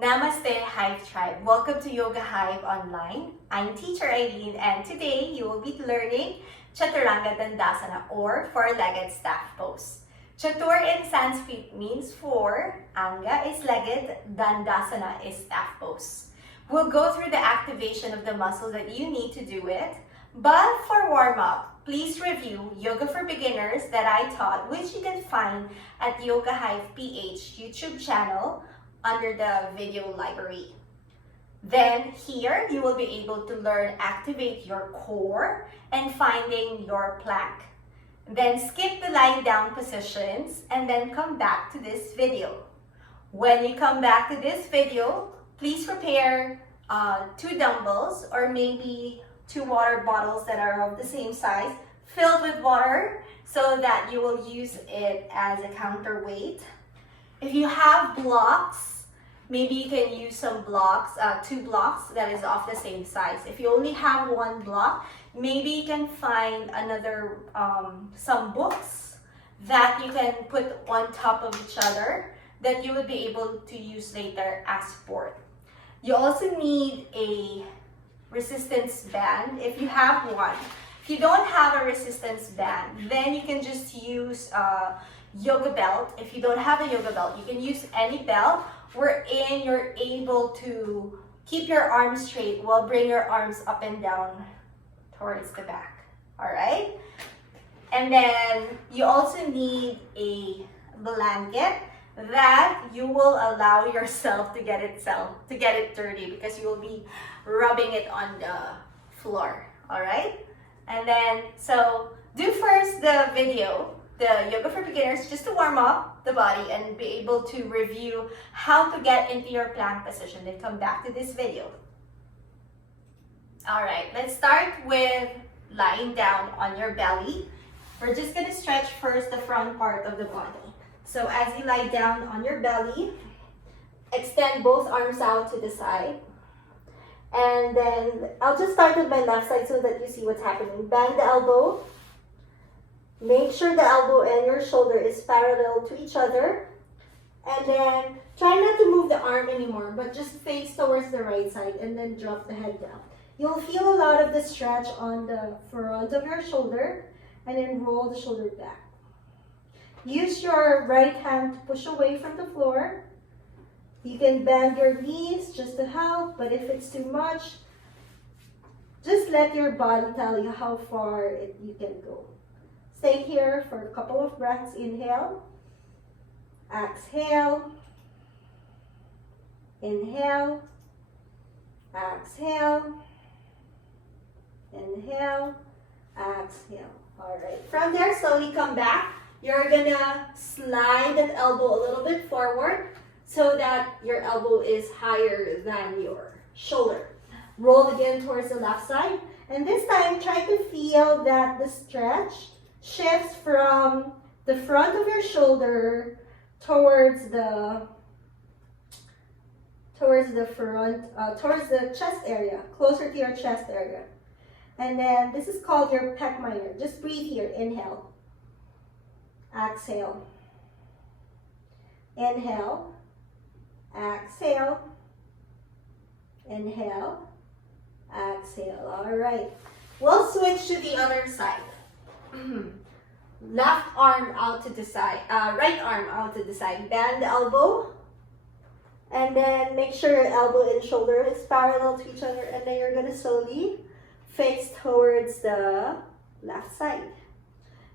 Namaste Hive Tribe. Welcome to YogaHive Online. I'm teacher Eileen and today you will be learning Chaturanga Dandasana or four-legged staff pose. Chatur in Sanskrit means four, Anga is legged, Dandasana is staff pose. We'll go through the activation of the muscle that you need to do it, but for warm-up, please review Yoga for Beginners that I taught, which you can find at YogaHive PH YouTube channel under the video library. Then here you will be able to learn activate your core and finding your plank. Then skip the lying down positions and then come back to this video. When you come back to this video, please prepare 2 dumbbells or maybe 2 water bottles that are of the same size filled with water so that you will use it as a counterweight. If you have blocks, maybe you can use some blocks, 2 blocks that is of the same size. If you only have 1 block, maybe you can find another, some books that you can put on top of each other that you would be able to use later as support. You also need a resistance band if you have one. If you don't have a resistance band, then you can just use yoga belt. If you don't have a yoga belt, you can use any belt wherein you're able to keep your arms straight while bring your arms up and down towards the back. All right? And then you also need a blanket that you will allow yourself to get it dirty because you will be rubbing it on the floor. All right? And then, so do first the video, the Yoga for Beginners, just to warm up the body and be able to review how to get into your plank position. Then come back to this video. All right, let's start with lying down on your belly. We're just gonna stretch first the front part of the body. So as you lie down on your belly, extend both arms out to the side. And then I'll just start with my left side so that you see what's happening. Bend the elbow. Make sure the elbow and your shoulder is parallel to each other. And then try not to move the arm anymore, but just face towards the right side and then drop the head down. You'll feel a lot of the stretch on the front of your shoulder and then roll the shoulder back. Use your right hand to push away from the floor. You can bend your knees just to help, but if it's too much, just let your body tell you how far you can go. Stay here for a couple of breaths. Inhale, exhale, inhale, exhale, inhale, exhale. All right, from there, slowly come back. You're gonna slide that elbow a little bit forward so that your elbow is higher than your shoulder. Roll again towards the left side. And this time, try to feel that the stretch shifts from the front of your shoulder towards the chest area, closer to your chest area. And then this is called your pec minor. Just breathe here. Inhale. Exhale. Inhale. Exhale. Inhale. Exhale. All right. We'll switch to the other side. Left arm out to the side. Right arm out to the side. Bend the elbow. And then make sure your elbow and shoulder is parallel to each other. And then you're going to slowly face towards the left side.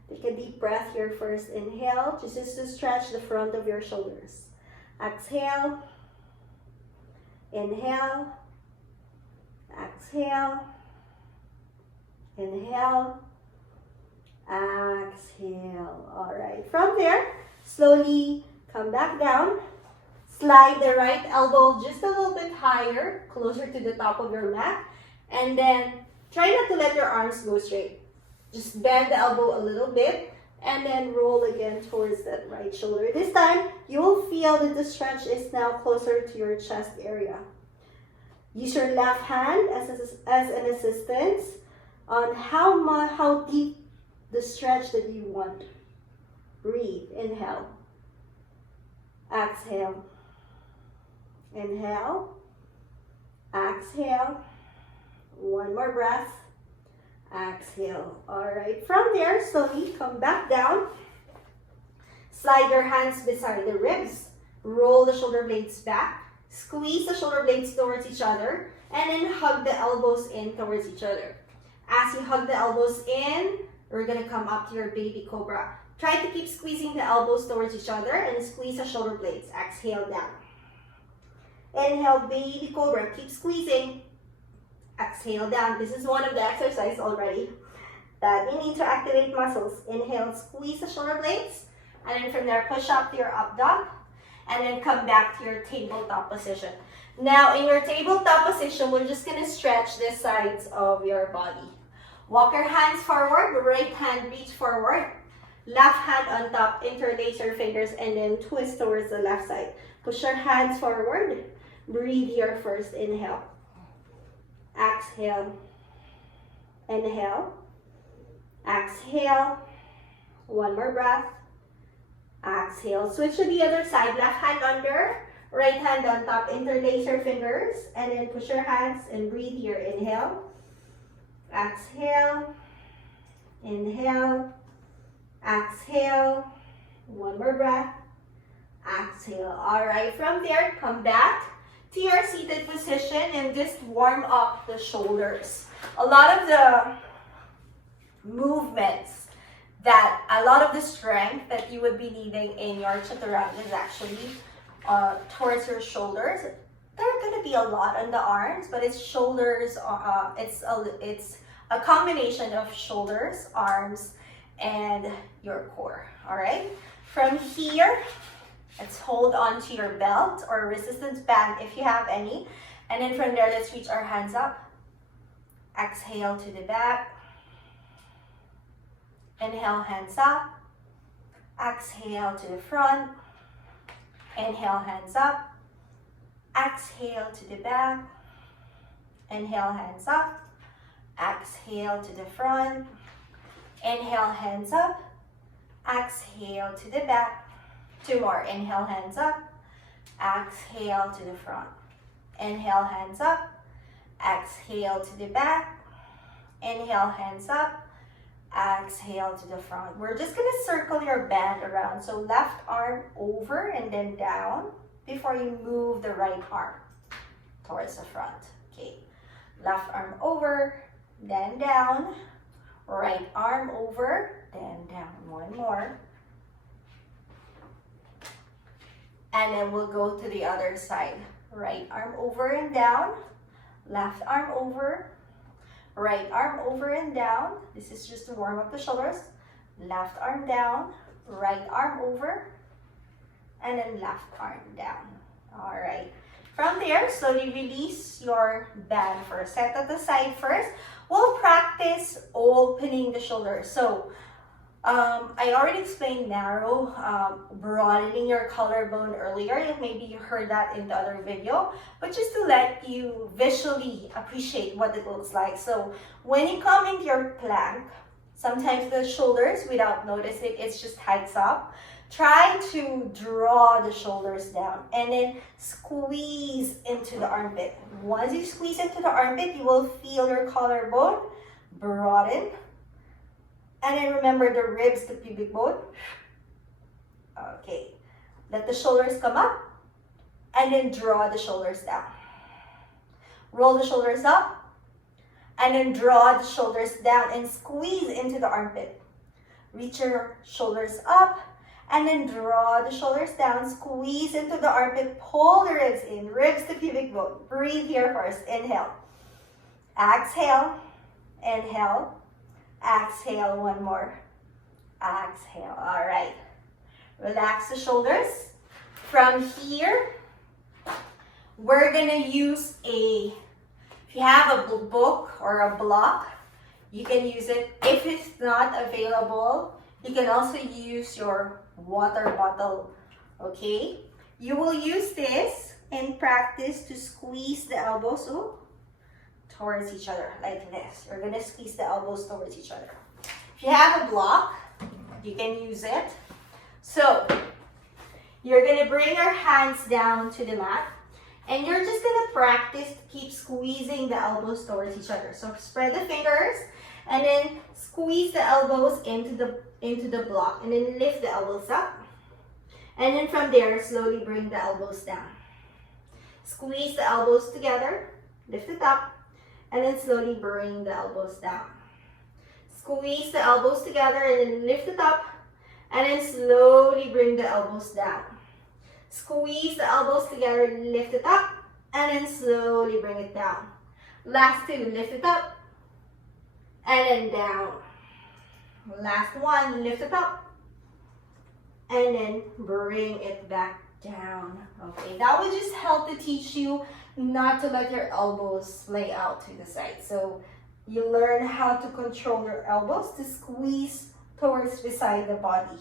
Take a deep breath here first. Inhale, just to stretch the front of your shoulders. Exhale. Inhale. Exhale. Inhale. Exhale. All right. From there, slowly come back down. Slide the right elbow just a little bit higher, closer to the top of your mat. And then try not to let your arms go straight. Just bend the elbow a little bit and then roll again towards that right shoulder. This time, you will feel that the stretch is now closer to your chest area. Use your left hand as an assistance on how deep the stretch that you want. Breathe. Inhale. Exhale. Inhale. Exhale. One more breath. Exhale. All right. From there, slowly come back down. Slide your hands beside the ribs. Roll the shoulder blades back. Squeeze the shoulder blades towards each other. And then hug the elbows in towards each other. As you hug the elbows in, we're going to come up to your baby cobra. Try to keep squeezing the elbows towards each other and squeeze the shoulder blades. Exhale down. Inhale, baby cobra. Keep squeezing. Exhale down. This is one of the exercises already that you need to activate muscles. Inhale, squeeze the shoulder blades. And then from there, push up to your up dog. And then come back to your tabletop position. Now, in your tabletop position, we're just going to stretch the sides of your body. Walk your hands forward. Right hand reach forward. Left hand on top. Interlace your fingers and then twist towards the left side. Push your hands forward. Breathe here first. Inhale. Exhale. Inhale. Exhale. One more breath. Exhale. Switch to the other side. Left hand under. Right hand on top. Interlace your fingers. And then push your hands and breathe here. Inhale. Exhale. Inhale. Exhale. One more breath. Exhale. All right. From there, come back to your seated position and just warm up the shoulders. A lot of the movements a lot of the strength that you would be needing in your chaturanga is actually towards your shoulders. There are going to be a lot on the arms, but it's shoulders. It's a combination of shoulders, arms, and your core. All right. From here, let's hold on to your belt or resistance band if you have any. And then from there, let's reach our hands up. Exhale to the back. Inhale, hands up. Exhale to the front. Inhale, hands up. Exhale to the back. Inhale, hands up. Exhale to the front. Inhale, hands up. Exhale to the back. Two more. Inhale, hands up. Exhale to the front. Inhale, hands up. Exhale to the back. Inhale, hands up. Exhale to the front. We're just going to circle your band around. So left arm over and then down before you move the right arm towards the front. Okay. Left arm over, then down. Right arm over, then down. One more. And then we'll go to the other side. Right arm over and down. Left arm over. Right arm over and down. This is just to warm up the shoulders. Left arm down. Right arm over. And then left arm down. All right. From there, slowly release your band first. Set at the side first. We'll practice opening the shoulders. So, I already explained narrow, broadening your collarbone earlier. Maybe you heard that in the other video, but just to let you visually appreciate what it looks like. So when you come into your plank, sometimes the shoulders, without noticing, it's just hikes up. Try to draw the shoulders down and then squeeze into the armpit. Once you squeeze into the armpit, you will feel your collarbone broaden. And then remember the ribs, the pubic bone. Okay. Let the shoulders come up. And then draw the shoulders down. Roll the shoulders up. And then draw the shoulders down and squeeze into the armpit. Reach your shoulders up. And then draw the shoulders down. Squeeze into the armpit. Pull the ribs in. Ribs to pubic bone. Breathe here first. Inhale. Exhale. Inhale. Exhale, one more. Exhale. All right. Relax the shoulders. From here, we're going to use if you have a book or a block, you can use it. If it's not available, you can also use your water bottle. Okay? You will use this in practice to squeeze the elbows towards each other like this. You're going to squeeze the elbows towards each other. If you have a block, you can use it. So you're going to bring your hands down to the mat And you're just gonna practice to keep squeezing the elbows towards each other. So spread the fingers and then squeeze the elbows into the block and then lift the elbows up. And then from there, slowly bring the elbows down. Squeeze the elbows together, lift it up, and then slowly bring the elbows down. Squeeze the elbows together and then lift it up, and then slowly bring the elbows down. Squeeze the elbows together, lift it up, and then slowly bring it down. Last two, lift it up, and then down. Last one, lift it up, and then bring it back down. Okay, that would just help to teach you not to let your elbows lay out to the side. So you learn how to control your elbows to squeeze towards beside the body.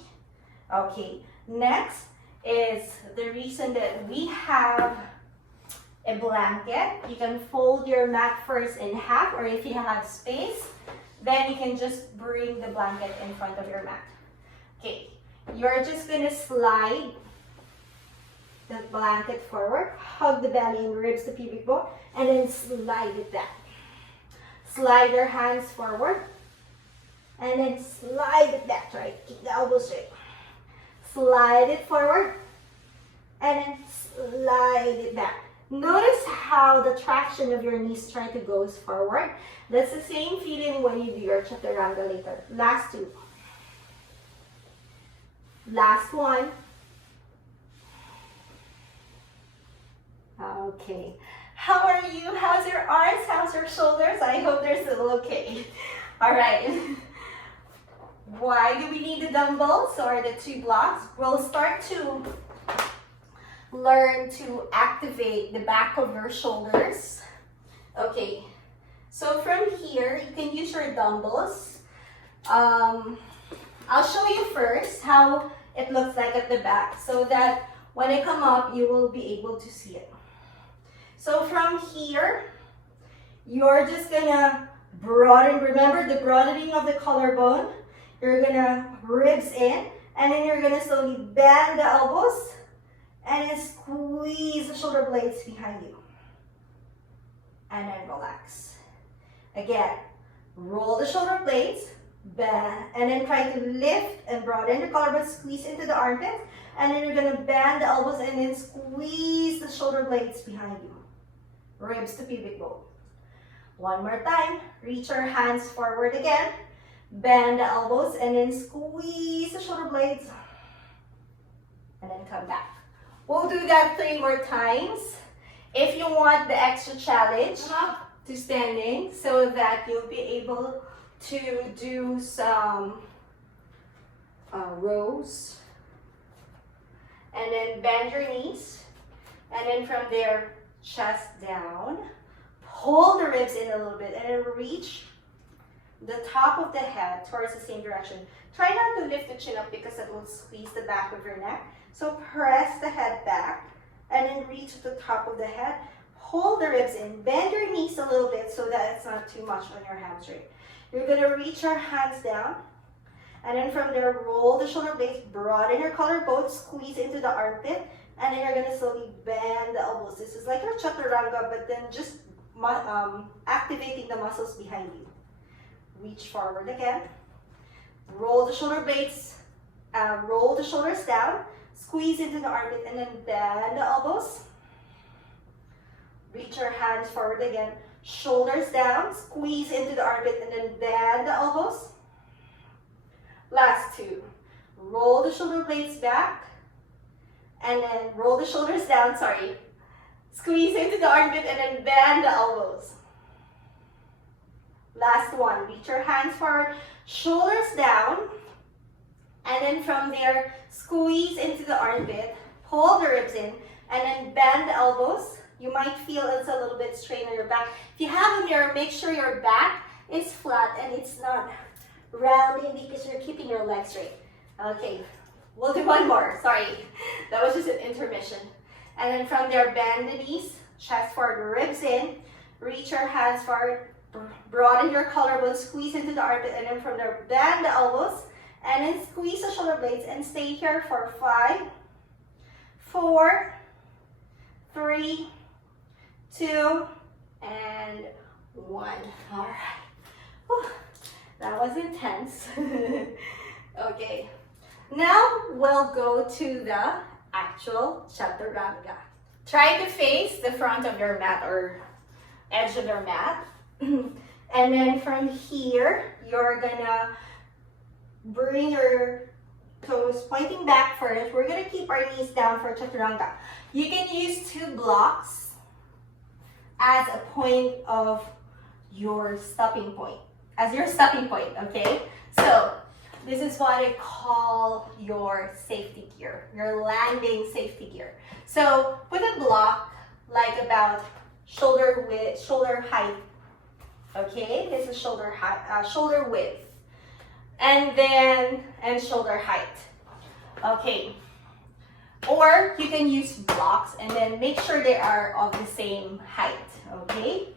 Okay, next is the reason that we have a blanket. You can fold your mat first in half, or if you have space, then you can just bring the blanket in front of your mat. Okay, you're just gonna slide the blanket forward, hug the belly and ribs, the pubic bone, and then slide it back. Slide your hands forward, and then slide it back, right? Keep the elbows straight. Slide it forward, and then slide it back. Notice how the traction of your knees try to go forward. That's the same feeling when you do your chaturanga later. Last two. Last one. Okay. How are you? How's your arms? How's your shoulders? I hope they're still okay. All right. Why do we need the dumbbells or the 2 blocks? We'll start to learn to activate the back of your shoulders. Okay. So from here, you can use your dumbbells. I'll show you first how it looks like at the back so that when I come up, you will be able to see it. So from here, you're just gonna broaden. Remember the broadening of the collarbone. You're gonna ribs in, and then you're gonna slowly bend the elbows and then squeeze the shoulder blades behind you. And then relax. Again, roll the shoulder blades, bend, and then try to lift and broaden the collarbone, squeeze into the armpit, and then you're gonna bend the elbows and then squeeze the shoulder blades behind you. Ribs to pubic bone. One more time. Reach your hands forward again. Bend the elbows and then squeeze the shoulder blades. And then come back. We'll do that 3 more times. If you want the extra challenge, come up to standing so that you'll be able to do some rows. And then bend your knees. And then from there, chest down, pull the ribs in a little bit, and then reach the top of the head towards the same direction. Try not to lift the chin up because it will squeeze the back of your neck. So press the head back, and then reach the top of the head. Pull the ribs in, bend your knees a little bit so that it's not too much on your hamstring. You're gonna reach your hands down, and then from there, roll the shoulder blades, broaden your collarbone, squeeze into the armpit, and then you're gonna slowly bend the elbows. This is like your chaturanga, but then just activating the muscles behind you. Reach forward again. Roll the shoulder blades, roll the shoulders down, squeeze into the armpit, and then bend the elbows. Reach your hands forward again. Shoulders down, squeeze into the armpit, and then bend the elbows. Last two. Roll the shoulder blades back. And then roll the shoulders down, sorry. Squeeze into the armpit and then bend the elbows. Last one, reach your hands forward, shoulders down. And then from there, squeeze into the armpit, pull the ribs in, and then bend the elbows. You might feel it's a little bit strained on your back. If you have a mirror, make sure your back is flat and it's not rounding because you're keeping your legs straight. Okay. We'll do one more, sorry. That was just an intermission. And then from there, bend the knees, chest forward, ribs in, reach your hands forward, broaden your collarbone, squeeze into the armpit, and then from there, bend the elbows, and then squeeze the shoulder blades, and stay here for 5, 4, 3, 2, and 1. All right. Whew, that was intense. Okay. Now we'll go to the actual Chaturanga. Try to face the front of your mat or edge of your mat. And then from here, you're gonna bring your toes pointing back first. We're gonna keep our knees down for Chaturanga. You can use 2 blocks as a point of your stopping point. Okay? So, this is what I call your safety gear, your landing safety gear. So, put a block like about shoulder height. Okay, this is shoulder width, and shoulder height. Okay, or you can use blocks and then make sure they are of the same height. Okay,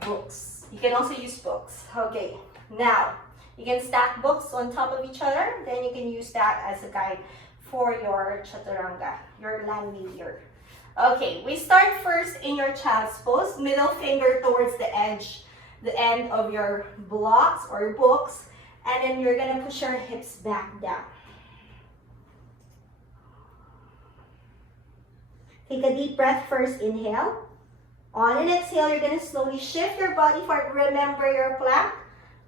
books. You can also use books. Okay, now you can stack books on top of each other. Then you can use that as a guide for your Chaturanga, your landing gear. Okay, we start first in your child's pose, middle finger towards the end of your blocks or books, and then you're gonna push your hips back down. Take a deep breath first, inhale. On an exhale, you're gonna slowly shift your body forward. Remember your plank.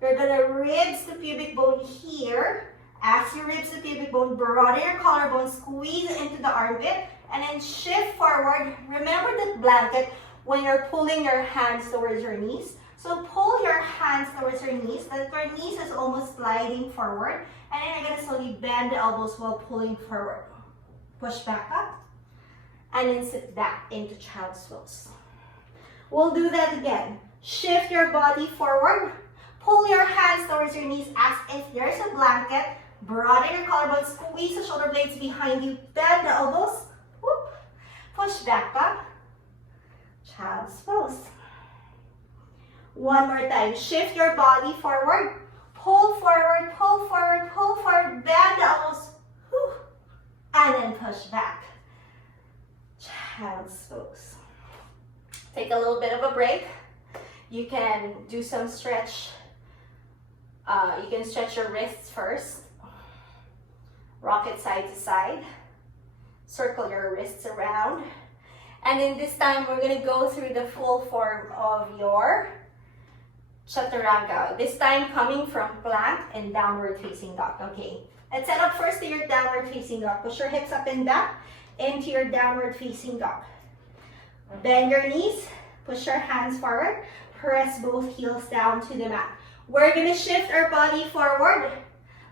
You're gonna ribs the pubic bone here. As you ribs the pubic bone, broaden your collarbone, squeeze into the armpit, and then shift forward. Remember that blanket when you're pulling your hands towards your knees. So pull your hands towards your knees, that your knees is almost sliding forward. And then you're gonna slowly bend the elbows while pulling forward. Push back up, and then sit back into child's pose. We'll do that again. Shift your body forward. Pull your hands towards your knees as if there's a blanket. Broaden your collarbone, squeeze the shoulder blades behind you, bend the elbows. Whoop. Push back up. Child's pose. One more time. Shift your body forward. Pull forward, pull forward, pull forward. Bend the elbows. Whew. And then push back. Child's pose. Take a little bit of a break. You can do some stretch. You can stretch your wrists first. Rock it side to side. Circle your wrists around. And then this time, we're going to go through the full form of your Chaturanga. This time coming from plank and downward facing dog. Okay, let's set up first to your downward facing dog. Push your hips up and back into your downward facing dog. Bend your knees. Push your hands forward. Press both heels down to the mat. We're going to shift our body forward.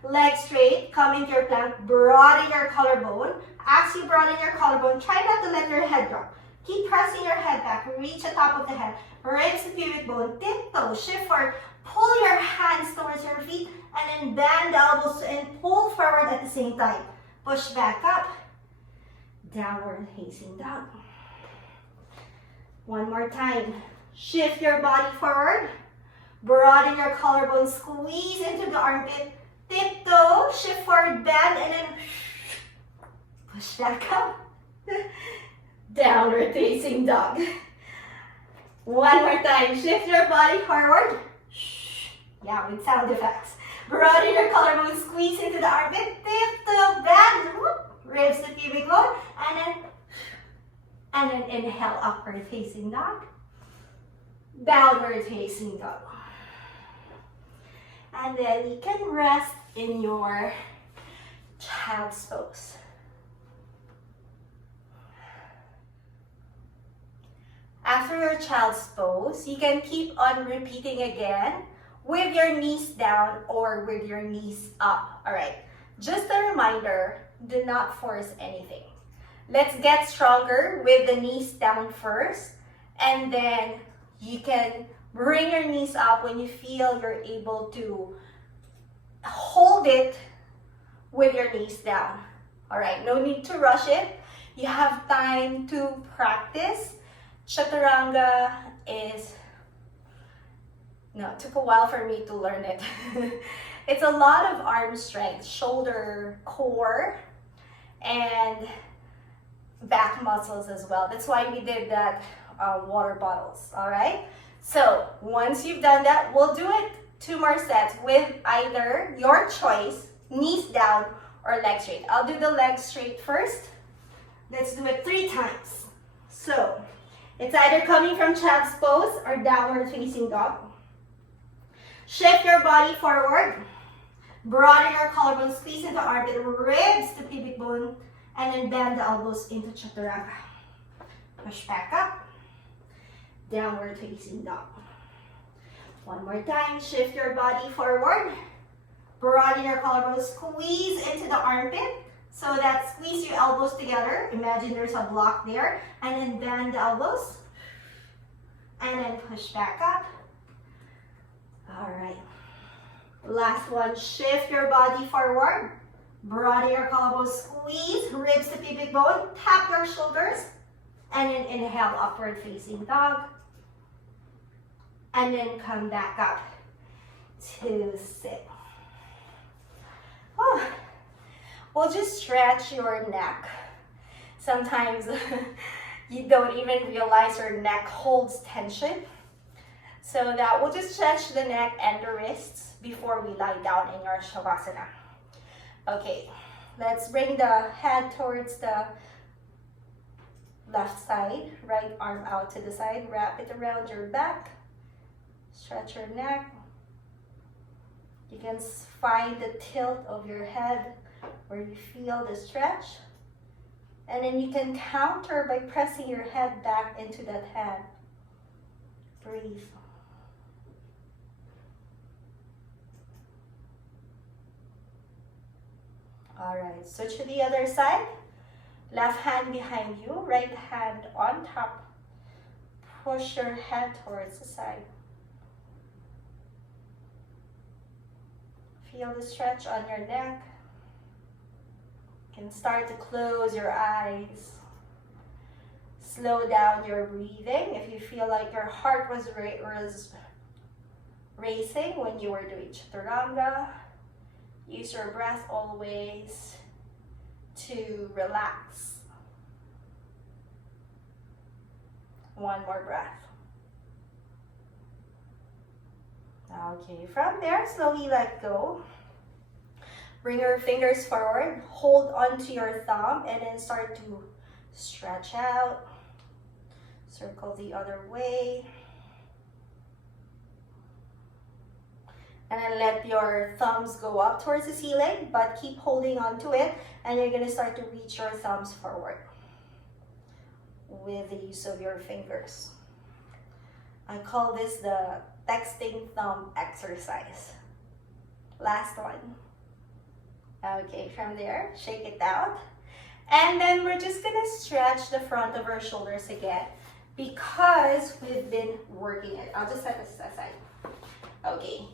Legs straight. Come into your plank. Broaden your collarbone. As you broaden your collarbone, try not to let your head drop. Keep pressing your head back. Reach the top of the head. Ribs the pubic bone. Tiptoe. Shift forward. Pull your hands towards your feet. And then bend the elbows and pull forward at the same time. Push back up. Downward facing dog. One more time. Shift your body forward. Broaden your collarbone. Squeeze into the armpit. Tiptoe. Shift forward. Bend. And then push back up. Downward facing dog. One more time. Shift your body forward. Yeah, with sound effects. Broaden your collarbone. Squeeze into the armpit. Tiptoe. Bend. Ribs the pubic bone. And then inhale, upward facing dog. Downward facing dog. And then you can rest in your child's pose. After your child's pose, you can keep on repeating again with your knees down or with your knees up. All right, just a reminder, do not force anything. Let's get stronger with the knees down first, and then you can bring your knees up when you feel you're able to hold it with your knees down. All right, no need to rush it. You have time to practice. Chaturanga it took a while for me to learn it. It's a lot of arm strength, shoulder, core, and back muscles as well. That's why we did that water bottles, all right? So once you've done that, we'll do it 2 more sets with either your choice, knees down or legs straight. I'll do the legs straight first. Let's do it 3 times. So it's either coming from child's pose or downward facing dog. Shift your body forward. Broaden your collarbone, squeeze into armpit, ribs to pubic bone, and then bend the elbows into chaturanga. Push back up. Downward facing dog. One more time. Shift your body forward. Broaden your collarbone, squeeze into the armpit. So that squeeze your elbows together. Imagine there's a block there. And then bend the elbows. And then push back up. All right. Last one. Shift your body forward. Broaden your collarbone, squeeze, ribs to pubic bone. Tap your shoulders. And then inhale, upward facing dog. And then come back up to sit. Oh. We'll just stretch your neck. Sometimes you don't even realize your neck holds tension. So that we'll just stretch the neck and the wrists before we lie down in your Shavasana. Okay, let's bring the head towards the left side, right arm out to the side, wrap it around your back, stretch your neck. You can find the tilt of your head where you feel the stretch. And then you can counter by pressing your head back into that hand. Breathe. All right, switch to the other side. Left hand behind you, right hand on top. Push your head towards the side. Feel the stretch on your neck. You can start to close your eyes. Slow down your breathing. If you feel like your heart was racing when you were doing Chaturanga, use your breath always to relax. One more breath. Okay, from there, slowly let go. Bring your fingers forward, hold onto your thumb, and then start to stretch out. Circle the other way. And then let your thumbs go up towards the ceiling, but keep holding on to it. And you're gonna start to reach your thumbs forward with the use of your fingers. I call this the texting thumb exercise. Last one. Okay, from there, shake it out. And then we're just gonna stretch the front of our shoulders again because we've been working it. I'll just set this aside. Okay.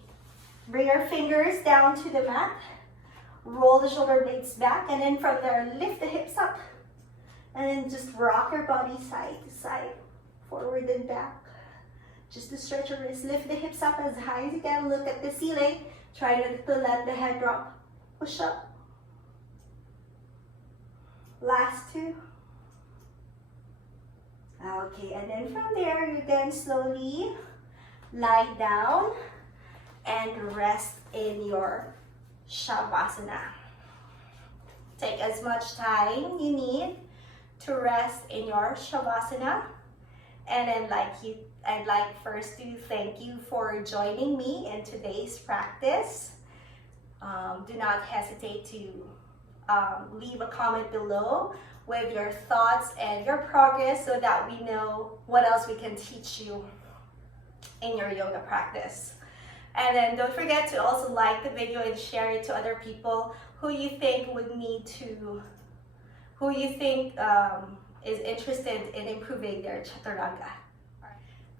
Bring your fingers down to the mat. Roll the shoulder blades back, and then from there, lift the hips up. And then just rock your body side to side, forward and back. Just to stretch your wrists. Lift the hips up as high as you can. Look at the ceiling. Try not to let the head drop. Push up. Last 2. Okay, and then from there, you can slowly lie down and rest in your Shavasana. Take as much time you need to rest in your Shavasana. And then I'd like first to thank you for joining me in today's practice. Do not hesitate to leave a comment below with your thoughts and your progress so that we know what else we can teach you in your yoga practice. And then don't forget to also like the video and share it to other people who you think is interested in improving their Chaturanga.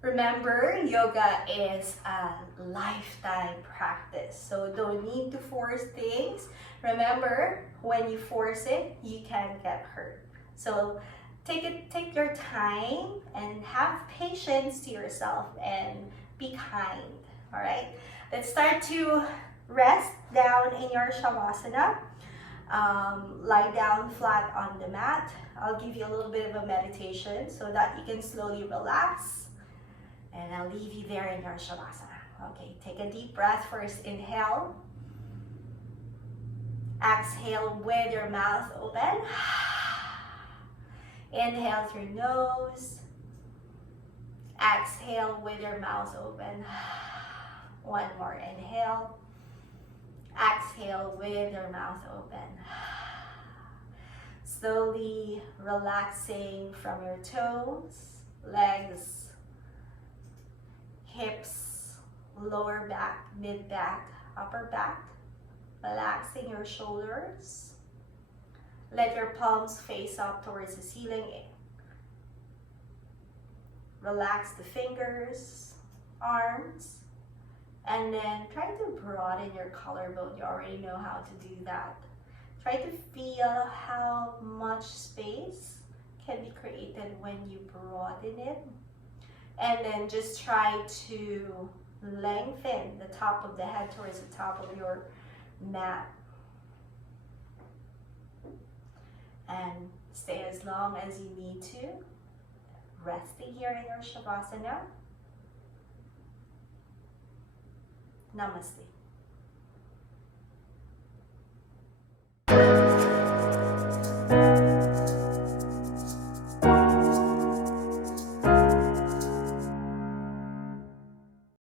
Remember, yoga is a lifetime practice, so don't need to force things. Remember, when you force it, you can get hurt. So take your time and have patience to yourself and be kind. All right, let's start to rest down in your Shavasana. Lie down flat on the mat. I'll give you a little bit of a meditation so that you can slowly relax. And I'll leave you there in your Shavasana. Okay, take a deep breath first. Inhale. Exhale with your mouth open. Inhale through nose. Exhale with your mouth open. One more inhale. Exhale with your mouth open. Slowly relaxing from your toes, legs, hips, lower back, mid back, upper back. Relaxing your shoulders. Let your palms face up towards the ceiling. Relax the fingers, arms, and then try to broaden your collarbone. You already know how to do that. Try to feel how much space can be created when you broaden it. And then just try to lengthen the top of the head towards the top of your mat. And stay as long as you need to. Resting here in your Shavasana. Namaste.